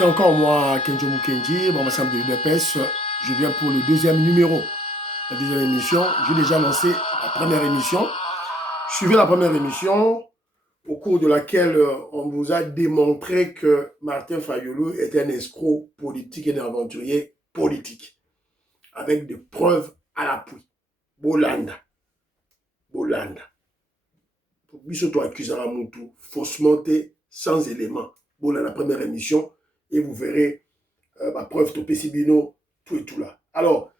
C'est encore moi, Kenjo Mukendi, Mamasam de l'UDPS. Je viens pour le deuxième numéro, la deuxième émission. J'ai déjà lancé la première émission. Suivez la première émission, au cours de laquelle on vous a démontré que Martin Fayulu est un escroc politique et un aventurier politique, avec des preuves à l'appui. Bolanda. Bisoto accusera Moutou, faussement sans éléments. Bolanda, la première émission, et vous verrez ma preuve de Pessibino, tout et tout là. Alors,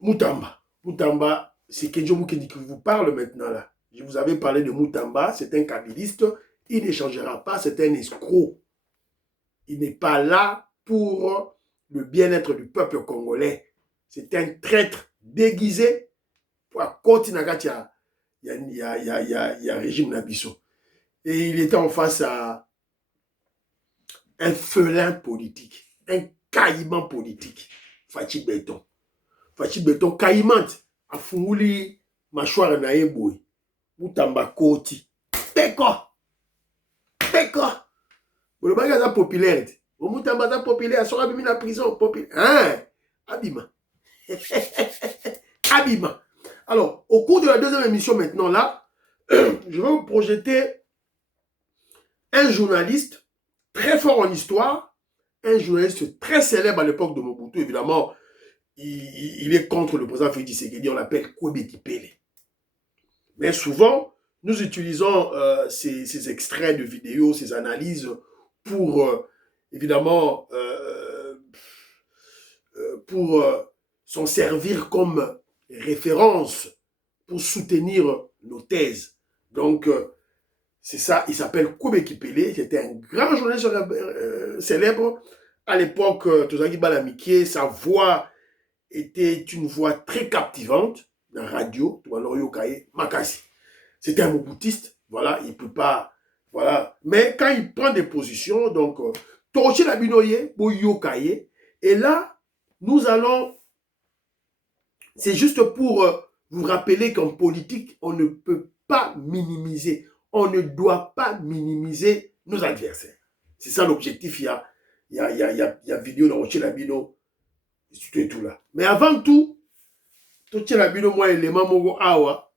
Moutamba, c'est Kenjo Mukendi qui vous parle maintenant là. Je vous avais parlé de Moutamba, c'est un kabiliste, il n'échangera pas, c'est un escroc. Il n'est pas là pour le bien-être du peuple congolais. C'est un traître déguisé pour continuer à il y a régime Nabiso. Et il était en face à un felin politique, un caïman politique, Fachi Beton. Fachi Beton, caïman, a funguli mâchoire na yeboui, Moutamba koti. Peko! Le bagage est populaire. Moutamba est populaire, il sera mis en prison. Populaire. Hein? Abima. Abima. Alors, au cours de la deuxième émission maintenant là, je vais vous projeter un journaliste très fort en histoire, un journaliste très célèbre à l'époque de Mobutu, évidemment, il est contre le président Félix Tshisekedi, on l'appelle Kwebe Kipele. Mais souvent, nous utilisons ces extraits de vidéos, ces analyses pour, évidemment, pour s'en servir comme référence pour soutenir nos thèses. Donc, c'est ça, il s'appelle Kwebe Kipele, c'était un grand journaliste célèbre. À l'époque, Tozaki Balamikie, sa voix était une voix très captivante, dans la radio, Makasi. C'était un moboutiste, voilà, il ne peut pas, voilà. Mais quand il prend des positions, donc, Toroche Labinoye, Boyokaye, et là, nous allons, c'est juste pour vous rappeler qu'en politique, on ne peut pas minimiser, on ne doit pas minimiser nos adversaires. C'est ça l'objectif, il y a vidéo dans Rocher Labino, et tout là. Mais avant tout, Rocher Labino, moi, élément, Mogo Awa,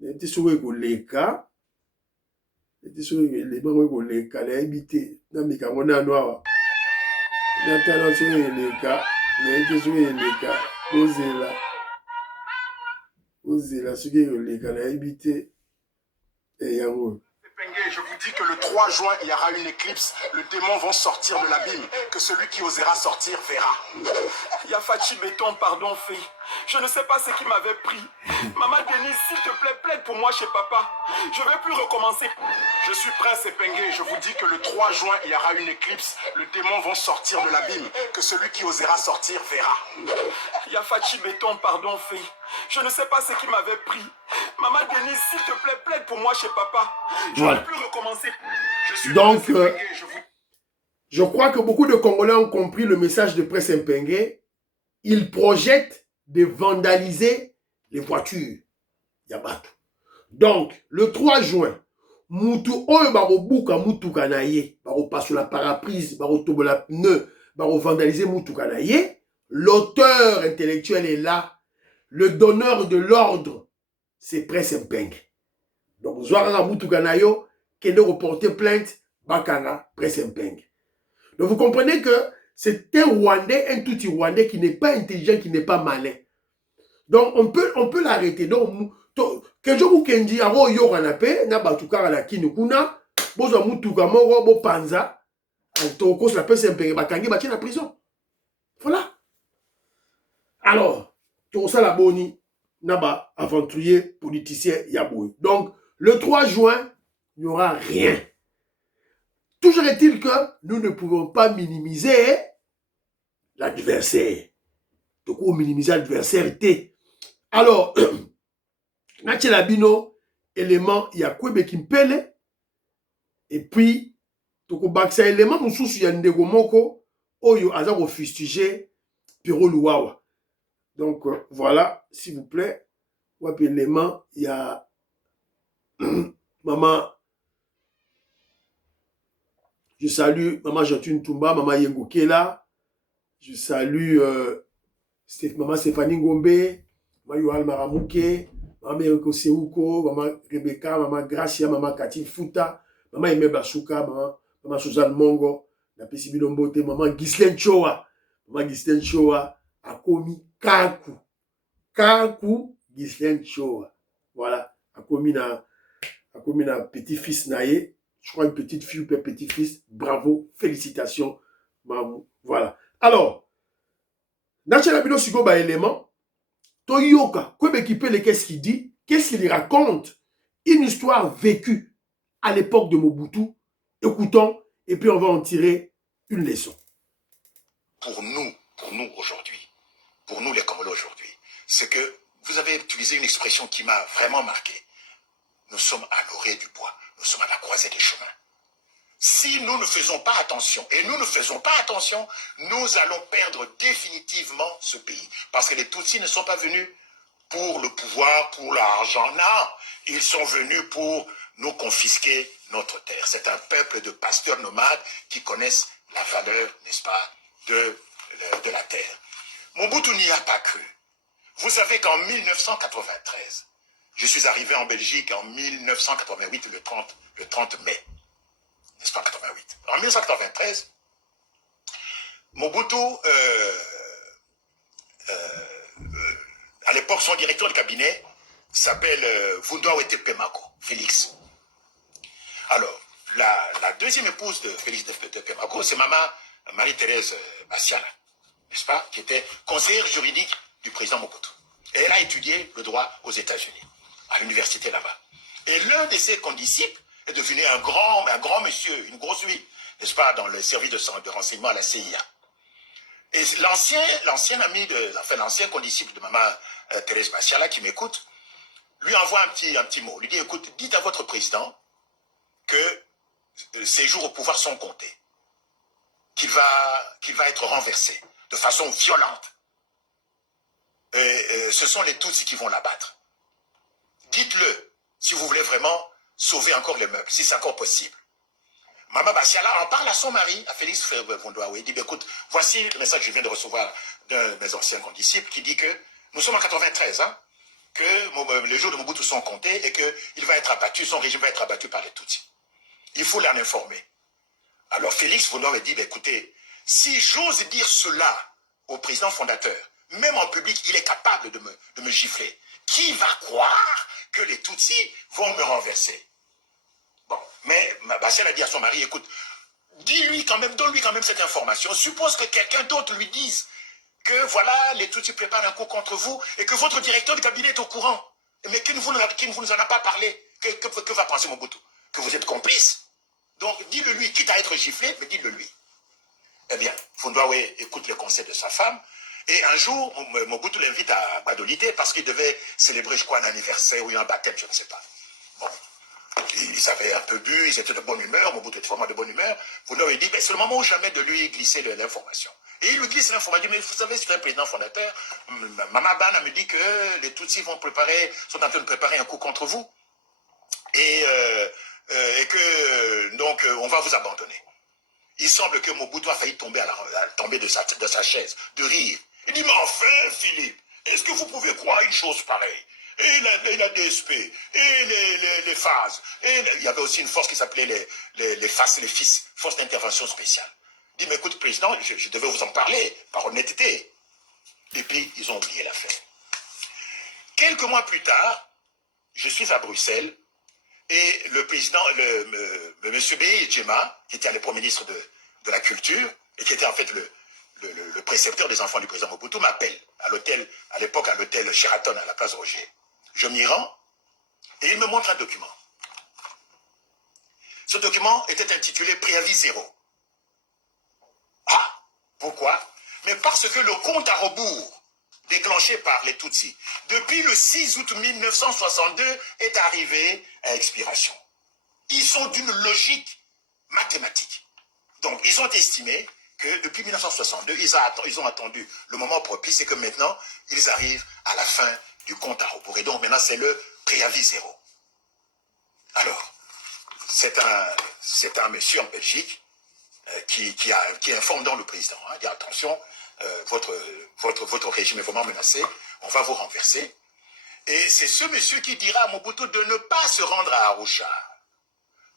neti soki ekoleka nayebi te na mikango nano awa natala soki eleka nayebi te soki eleka ozela soki ekoleka nayebi te yango. Je vous dis que le 3 juin, il y aura une éclipse. Les démons vont sortir de l'abîme. Que celui qui osera sortir verra. Yafachi Béton, pardon, fille. Je ne sais pas ce qui m'avait pris. Maman Denise, s'il te plaît, plaide pour moi chez papa. Je ne vais plus recommencer. Je suis Prince Epengue. Je vous dis que le 3 juin, il y aura une éclipse. Les démons vont sortir de l'abîme. Que celui qui osera sortir verra. Yafachi Béton, pardon, fille. Je ne sais pas ce qui m'avait pris. Maman Denise, s'il te plaît, plaide pour moi chez papa. Je ne vais plus recommencer. Donc, je crois que beaucoup de Congolais ont compris le message de Prince Epengue. Ils projettent de vandaliser les voitures. Yabato. Donc, le 3 juin, Moutou oyo barobuka mutuka na ye, baropasola paraprise, barotobola pneu, barovandaliser mutuka na ye, l'auteur intellectuel est là, le donneur de l'ordre, c'est Prince Epengue. Donc, Zouara mutuka na yo, kende reporter plainte, bakanga Prince Epengue. Donc, vous comprenez que c'est un Rwandais, un touti Rwandais qui n'est pas intelligent, qui n'est pas malin. Donc, on peut l'arrêter. Donc, Kenjo Mukendi, aro yo kanape, na batukara la kinukuna, bozo mutuka moro, bo panza, toko la Prince Epengue, bakangi, bati na prison. Voilà. Alors, tout ça la boni, naba aventurier, politicien, yaboui. Donc, le 3 juin, il n'y aura rien. Toujours est-il que nous ne pouvons pas minimiser l'adversaire. Donc, on minimise l'adversaire. Alors, Natchela Bino, élément, il y a Kwebe Kimpele, et puis, toko baksa élément, moussous yandego moko, oyo azako fustigé, Piro Luwawa. Donc, voilà, s'il vous plaît, wap élément, il y a maman Je salue Maman Jantune Toumba, Maman Yengo Kela. Je salue Maman Stéphanie Ngombe, Maman Yohal Maramouke, Maman Meriko Seuko, Maman Rebecca, Maman Gracia, Maman Cathy Fouta, Maman Aimé Basuka, Maman Suzanne Mongo, la Pessi Bilombote, Maman Ghislaine Choa, Maman Ghislaine Choa, Akomi Kaku. Kaku Ghislaine Choa. Voilà. Akomi na petit-fils naïe. Je crois une petite fille ou un petit-fils. Bravo. Félicitations. Mamou. Voilà. Alors, Nachala Bino Sigo ba élément. Toyoka. Kwebe Kipele, qu'est-ce qu'il dit? Qu'est-ce qu'il raconte? Une histoire vécue à l'époque de Mobutu. Écoutons. Et puis on va en tirer une leçon. Pour nous aujourd'hui, pour nous les Congolais aujourd'hui, c'est que vous avez utilisé une expression qui m'a vraiment marqué. Nous sommes à l'orée du bois, nous sommes à la croisée des chemins. Si nous ne faisons pas attention, et nous ne faisons pas attention, nous allons perdre définitivement ce pays. Parce que les Tutsis ne sont pas venus pour le pouvoir, pour l'argent, non. Ils sont venus pour nous confisquer notre terre. C'est un peuple de pasteurs nomades qui connaissent la valeur, n'est-ce pas, de la terre. Mobutu n'y a pas cru. Vous savez qu'en 1993, je suis arrivé en Belgique en 1988, le 30 mai. N'est-ce pas, 88. En 1993, Mobutu, à l'époque, son directeur de cabinet s'appelle Vundawete Pemako, Félix. Alors, la deuxième épouse de Félix de Pemako, c'est Maman Marie-Thérèse Bassiala, n'est-ce pas, qui était conseillère juridique du président Mobutu. Et elle a étudié le droit aux États-Unis, à l'université là-bas. Et l'un de ses condisciples est devenu un grand monsieur, une grosse huile, n'est-ce pas, dans le service de renseignement à la CIA. Et l'ancien condisciple de Maman Thérèse Bassiala qui m'écoute, lui envoie un petit mot. Lui dit, écoute, dites à votre président que ses jours au pouvoir sont comptés, qu'il va être renversé de façon violente. Ce sont les Tutsis qui vont l'abattre. Dites-le, si vous voulez vraiment sauver encore les meubles, si c'est encore possible. Maman Bassiala en parle à son mari, à Félix Vondouawe. Il dit, écoute, voici le message que je viens de recevoir d'un de mes anciens condisciples qui dit que nous sommes en 93, hein, que les jours de Mobutu sont comptés et qu'il va être abattu, son régime va être abattu par les Tutsis. Il faut l'en informer. Alors Félix Vondouawe dit, écoutez, si j'ose dire cela au président fondateur, même en public, il est capable de me gifler. Qui va croire que les Tutsis vont me renverser? Bon, mais Bassiala a dit à son mari, écoute, dis-lui quand même, donne-lui quand même cette information. Suppose que quelqu'un d'autre lui dise que voilà, les Tutsis préparent un coup contre vous et que votre directeur de cabinet est au courant, mais qu'il ne vous en a pas parlé. Que va penser Mobutu? Que vous êtes complice? Donc, dis-le lui, quitte à être giflé, mais dis-le lui. Eh bien, Vundouawe écoute le conseil de sa femme. Et un jour, Mobutu l'invite à Badolité parce qu'il devait célébrer, je crois, un anniversaire ou un baptême, je ne sais pas. Bon. Ils avaient un peu bu, ils étaient de bonne humeur, Mobutu était vraiment de bonne humeur. Vundouawe dit, c'est le moment ou jamais de lui glisser l'information. Et il lui glisse l'information, il dit, mais vous savez, c'est un président fondateur, Maman Bana me dit que les Tutsis sont en train de préparer un coup contre vous. Et que, donc, on va vous abandonner. Il semble que Mobutu a failli tomber, tomber de sa chaise, de rire. Il dit, mais enfin, Philippe, est-ce que vous pouvez croire une chose pareille? Et la DSP, et les phases, et il y avait aussi une force qui s'appelait les FAS, les FIS, Force d'intervention spéciale. Il dit, mais écoute, président, je devais vous en parler, par honnêteté. Et puis, ils ont oublié l'affaire. Quelques mois plus tard, je suis à Bruxelles, et le président, M. B. Djema, qui était à l'époque ministre de la Culture, et qui était en fait le précepteur des enfants du président Mobutu, m'appelle à l'époque à l'hôtel Sheraton à la place Roger. Je m'y rends, et il me montre un document. Ce document était intitulé Préavis zéro. Ah, pourquoi? Mais parce que le compte à rebours déclenché par les Tutsis depuis le 6 août 1962 est arrivé à expiration. Ils sont d'une logique mathématique. Donc, ils ont estimé que depuis 1962, ils ont attendu le moment propice et que maintenant, ils arrivent à la fin du compte à rebours. Et donc, maintenant, c'est le préavis zéro. Alors, c'est un monsieur en Belgique qui informe donc le président. Hein, dit attention, votre régime est vraiment menacé, on va vous renverser. Et c'est ce monsieur qui dira à Mobutu de ne pas se rendre à Arusha.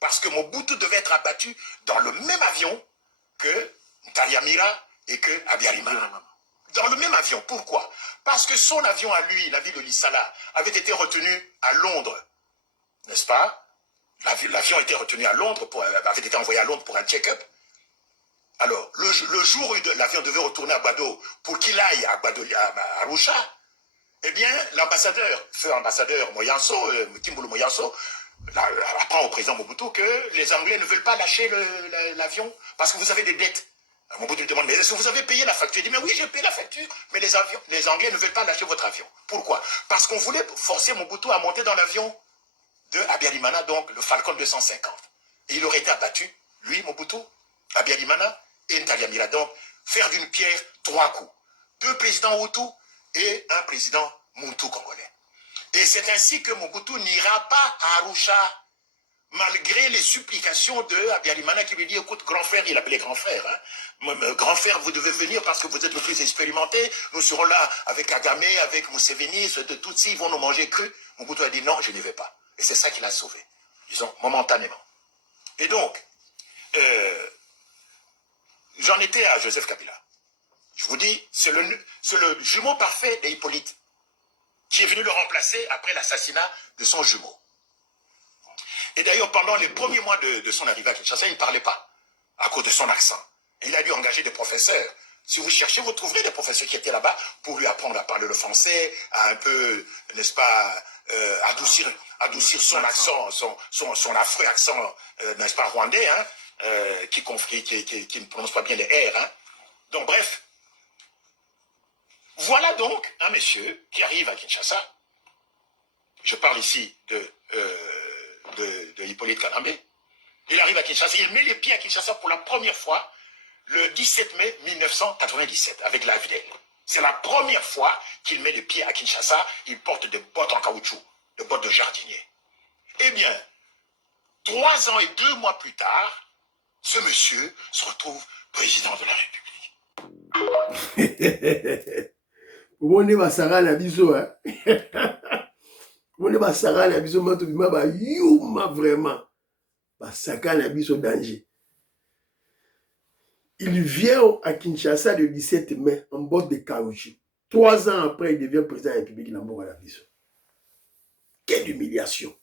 Parce que Mobutu devait être abattu dans le même avion que Ntaryamira et que Habyarimana. Dans le même avion. Pourquoi? Parce que son avion à lui, la ville de Lissala, avait été retenu à Londres. N'est-ce pas? L'avion était retenu à Londres, avait été envoyé à Londres pour un check-up. Alors, le jour où l'avion devait retourner à Bado pour qu'il aille à Arusha, eh bien, l'ambassadeur, feu ambassadeur Moyanso, Kimbulu Moyanso, apprend au président Mobutu que les Anglais ne veulent pas lâcher l'avion parce que vous avez des dettes. Mobutu lui demande, mais est-ce que vous avez payé la facture? Il dit, mais oui, j'ai payé la facture, mais les Anglais ne veulent pas lâcher votre avion. Pourquoi? Parce qu'on voulait forcer Mobutu à monter dans l'avion de Habyarimana, donc le Falcon 250. Et il aurait été abattu, lui, Mobutu, Habyarimana et Ntaryamira. Donc, faire d'une pierre 3 coups. 2 présidents Hutu et un président Muntu congolais. Et c'est ainsi que Mobutu n'ira pas à Arusha, malgré les supplications de Habyarimana qui lui dit, écoute, grand frère, il appelait grand frère, hein, grand frère, vous devez venir parce que vous êtes le plus expérimenté, nous serons là avec Kagame, avec Museveni, de Tutsi, ils vont nous manger cru. Mobutu a dit, non, je n'y vais pas. Et c'est ça qui l'a sauvé, disons, momentanément. Et donc, j'en étais à Joseph Kabila. Je vous dis, c'est le jumeau parfait d'Hippolyte qui est venu le remplacer après l'assassinat de son jumeau. Et d'ailleurs, pendant les premiers mois de son arrivée à Kinshasa, il ne parlait pas à cause de son accent. Et il a dû engager des professeurs. Si vous cherchez, vous trouverez des professeurs qui étaient là-bas pour lui apprendre à parler le français, à un peu, n'est-ce pas, adoucir son accent, son affreux accent, n'est-ce pas, rwandais, hein, qui ne prononce pas bien les R. Hein. Donc, bref. Voilà donc un monsieur qui arrive à Kinshasa. Je parle ici de Hippolyte Kanambe. Il arrive à Kinshasa, il met les pieds à Kinshasa pour la première fois le 17 mai 1997 avec l'AFDL. C'est la première fois qu'il met les pieds à Kinshasa. Il porte des bottes en caoutchouc, des bottes de jardinier. Eh bien, 3 ans et 2 mois plus tard, ce monsieur se retrouve président de la République. Omoni basara na biso hein. Omoni basara na biso mato bima ba yuma vraiment. Basaka na biso danger. Il vient à Kinshasa le 17 mai en botte de caoutchouc. 3 ans après, il devient président de la République de la biso. Quelle humiliation.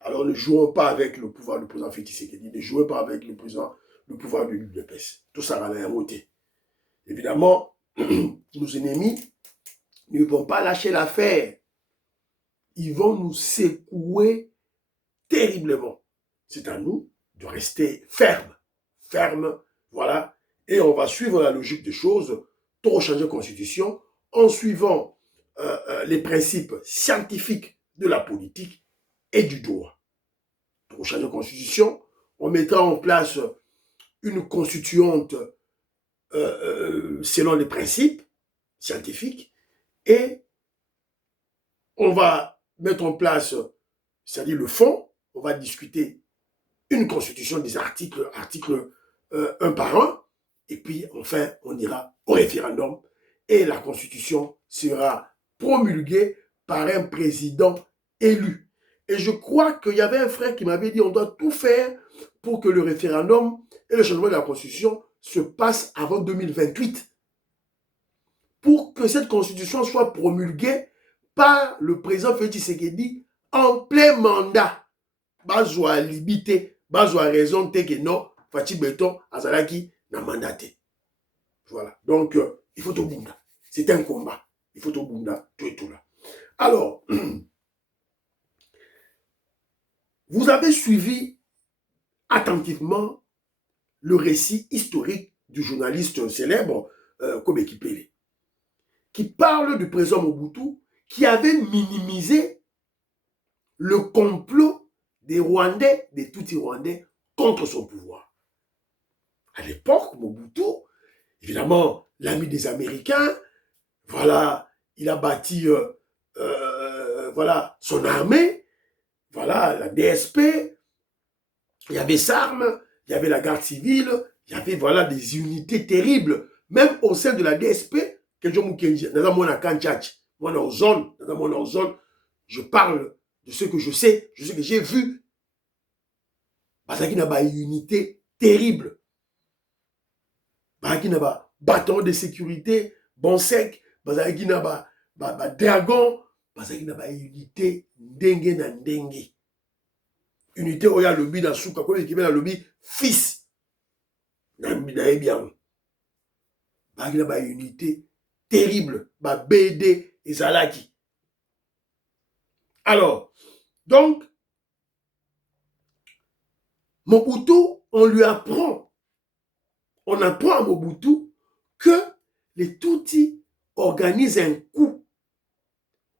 Alors ne jouons pas avec le pouvoir du président Félix Tshisekedi, ne jouons pas avec le pouvoir de l'UDPS. Tout ça va la montée. Évidemment, nos ennemis ne vont pas lâcher l'affaire. Ils vont nous secouer terriblement. C'est à nous de rester ferme, voilà. Et on va suivre la logique des choses, trop changer la constitution, en suivant les principes scientifiques de la politique et du droit. Trop changer la constitution, on mettra en place une constituante selon les principes scientifiques et on va mettre en place, c'est-à-dire le fond, on va discuter une constitution des articles 1 par 1 et puis enfin on ira au référendum et la constitution sera promulguée par un président élu. Et je crois qu'il y avait un frère qui m'avait dit on doit tout faire pour que le référendum et le changement de la constitution se passent avant 2028. Pour que cette constitution soit promulguée par le président Félix Tshisekedi en plein mandat. Bazwa limité, bazwa raison que non, Fachi Beton Azalaki n'a mandaté. Voilà. Donc, il faut au Bunda. C'est un combat. Il faut au Bunda, tout et tout là. Alors, vous avez suivi attentivement le récit historique du journaliste célèbre Kobe Kipele, qui parle du président Mobutu qui avait minimisé le complot des Rwandais, des Tutsi-Rwandais, contre son pouvoir. À l'époque, Mobutu, évidemment, l'ami des Américains, voilà, il a bâti voilà, son armée, voilà, la DSP, il y avait SARM, il y avait la garde civile, Il y avait voilà des unités terribles. Même au sein de la DSP, je parle de ce que je sais, de ce que j'ai vu. Parce qu'il y a une unité terrible. Parce qu'il y a bâton de sécurité, bon sec, parce qu'il y a dragon, parce qu'il y a une unité dengue na dengue. Unité où il y a le lobby dans souka, comme il y a le lobby fils. Parce qu'il y a une unité terrible, BD et Zalaki. Alors, donc, Mobutu, on apprend à Mobutu que les Tutsis organisent un coup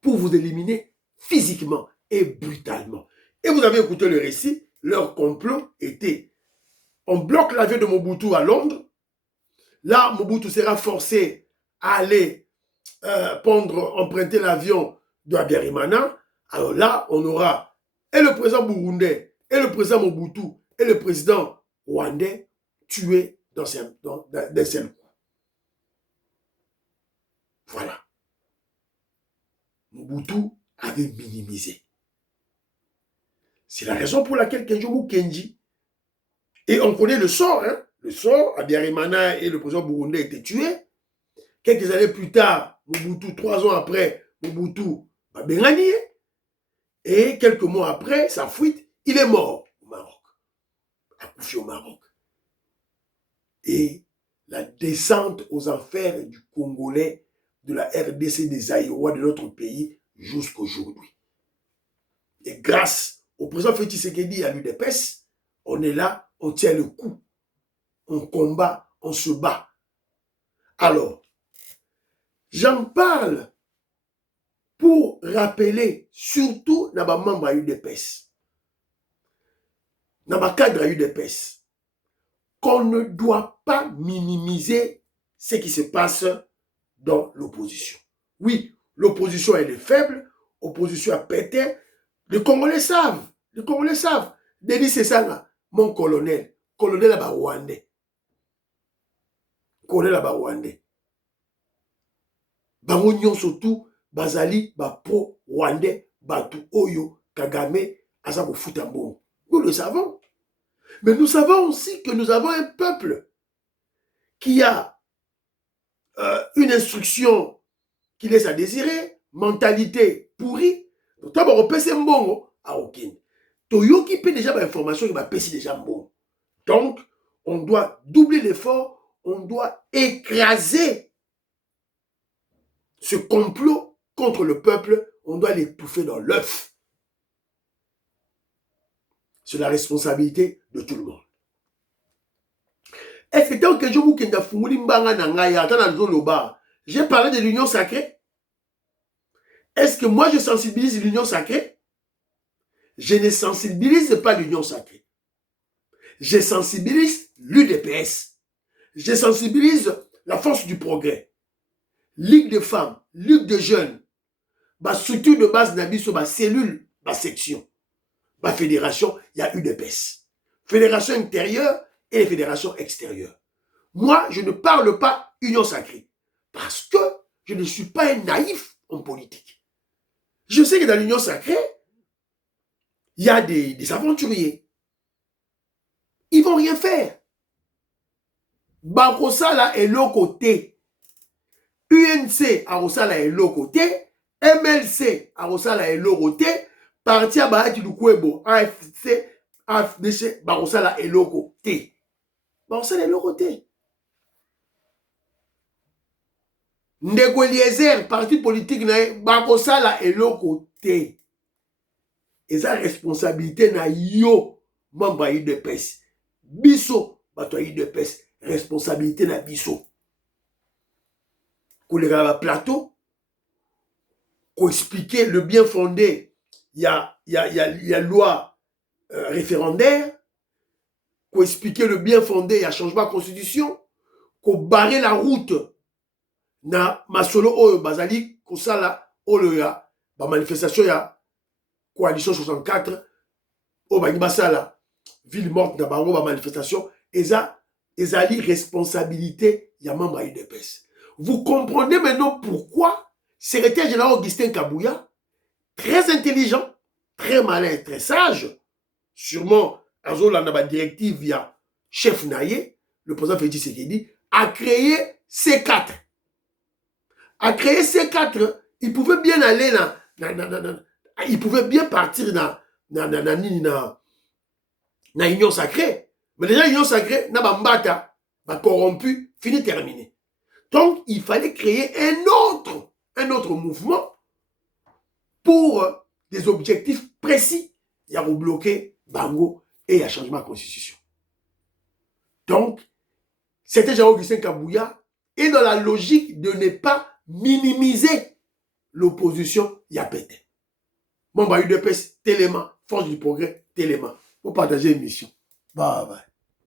pour vous éliminer physiquement et brutalement. Et vous avez écouté le récit, leur complot était, on bloque l'avion de Mobutu à Londres, là Mobutu sera forcé à aller emprunter l'avion de Abiyarimana. Alors là, on aura et le président burundais, et le président Mobutu, et le président rwandais tués d'un seul coup. Voilà. Mobutu avait minimisé. C'est la raison pour laquelle Kenjomu Kenji, et on connaît le sort, hein, le sort, Abiyarimana et le président burundais étaient tués. Quelques années plus tard, Mobutu, 3 ans après, Mobutu va Bengani. Et quelques mois après, sa fuite, il est mort au Maroc. Accouché au Maroc. Et la descente aux enfers du Congolais, de la RDC, des Aïrois de notre pays, jusqu'aujourd'hui. Et grâce au président Félix Tshisekedi à l'UDPS, on est là, on tient le coup. On combat, on se bat. Alors, j'en parle pour rappeler, surtout dans les membres de l'UDPS, dans les cadres de l'UDPS, qu'on ne doit pas minimiser ce qui se passe dans l'opposition. Oui, l'opposition elle est faible, l'opposition a pété. Les Congolais savent. Denis Sessanga, mon colonel là-bas rwandais. Colonel là-bas rwandais. Bango nyonso tout bazali pro rwandais batu oyo Kagame aza kofuta mbongo. Nous le savons. Mais nous savons aussi que nous avons un peuple qui a une instruction qui laisse à désirer, mentalité pourrie. Donc, d'abord, on peut se mbongo à aucun. Toyo qui peut déjà l'information, il va payer déjà mbongo. Donc, on doit doubler l'effort, on doit écraser ce complot contre le peuple, on doit l'étouffer dans l'œuf. C'est la responsabilité de tout le monde. Est-ce que tant que je vous j'ai parlé de l'union sacrée? Est-ce que moi je sensibilise l'union sacrée? Je ne sensibilise pas l'union sacrée. Je sensibilise l'UDPS. Je sensibilise la force du progrès. Ligue de femmes, ligue de jeunes, structure de base nabiso, cellule, section, fédération, il y a UDPS. Fédération intérieure et les fédérations extérieures. Moi, je ne parle pas union sacrée parce que je ne suis pas un naïf en politique. Je sais que dans l'union sacrée, il y a des aventuriers. Ils vont rien faire. Bakosala est l'autre côté. UNC à Rosala est l'autre côté. MLC à Rosala est l'autre côté. Parti à Bahati Lukwebo, AFC, AFDC, Barosala est l'autre côté. Barosala est l'autre côté. Ndeko Eliezer, parti politique, Barosala est l'autre côté. Et sa responsabilité na yo, membre de PES. Biso, batoyi de PES. Responsabilité na biso. Qu'on les a plateau, qu'on explique le bien fondé. Il y a loi référendaire, qu'on explique le bien fondé, il y a changement de constitution, qu'on barre la route na masolo oyo bazali kosala oyo ya ba manifestation ya coalition 64 o ba basala ville morte na bango ba manifestation eza ezali responsabilité ya membre ya UDPS. Vous comprenez maintenant pourquoi secrétaire général Augustin Kabouya, très intelligent, très malin, très sage, sûrement, azolanda ba directive via chef Naye, le président Félix Tshisekedi, a créé C4. A créé C4, il pouvait bien aller il pouvait bien partir dans Union Sacrée. Mais déjà, Union Sacrée, n'a pas mbata, pas corrompu, fini, terminé. Donc, il fallait créer un autre mouvement pour des objectifs précis. Il y a bloquer Bango et il y a changement de constitution. Donc, c'était Jean-Augustin Kabouya et dans la logique de ne pas minimiser l'opposition, il y a pété. Bon, bah, UDPS, Téléma, Force du Progrès, Téléma. Vous partagez l'émission. Bye bye.